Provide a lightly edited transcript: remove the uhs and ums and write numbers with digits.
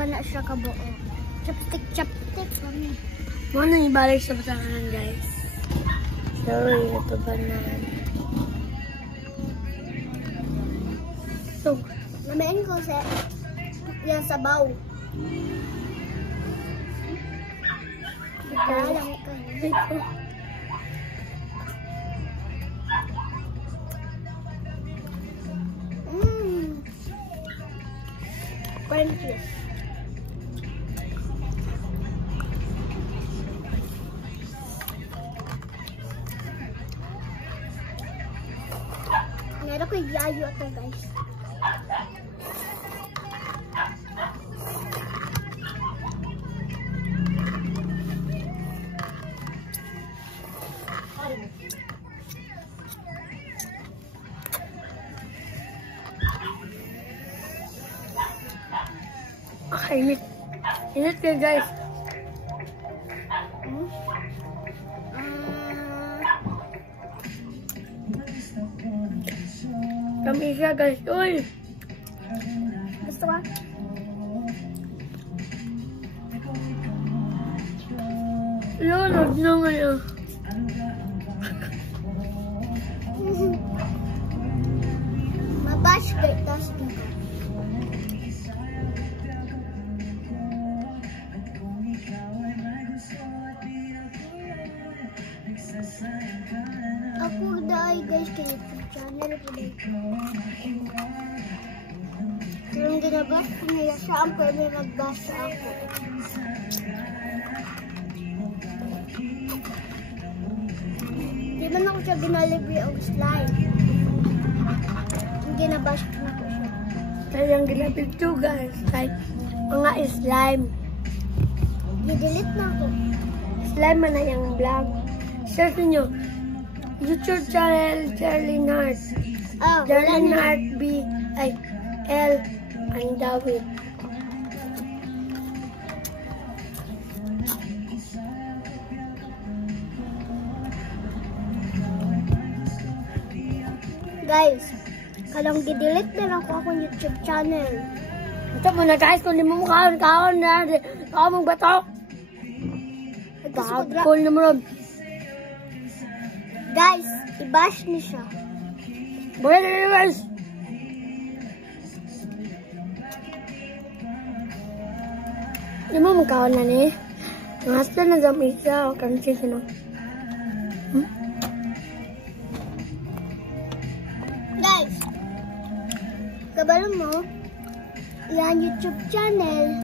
wala siya kabuo. Chapstick kami. Mo nang ibalik sa pasangan, guys. Sorry, ito ba na? So, namain ko sa yan sabaw. Lang ka. Ito. Crunchy. Meron ko yayo ito, guys. Init. Init kayo, guys. Kami siya, guys. Uy! Gusto ka? Lunod na ngayon. Mabash kayo, tas dito. Ako dahil guys kayo channel ko dito. Kung ginabas ko nila siya, ang pwede magbasa ako. Di ba na ko siya ginalibre ang slime? Yung ginabas ko na ko siya. Kayang ginapit to, guys. Like, mga slime. Didelete na ako. Slime man na yung vlog. Search nyo. YouTube channel, Charlie Nart. Oh, Charlie Nart B, ay, L, and David. guys, kalang didelete na lang ko akong YouTube channel. Ito muna, guys, kung di mo mukhaon na, mong batok. Kahapon na mo ron. Guys, i-bash ni siya. Boy, guys. Di mo mukhaon na ni. Nasa na gamit siya, o kansi siya na. Guys, kabalo mo, yan YouTube channel.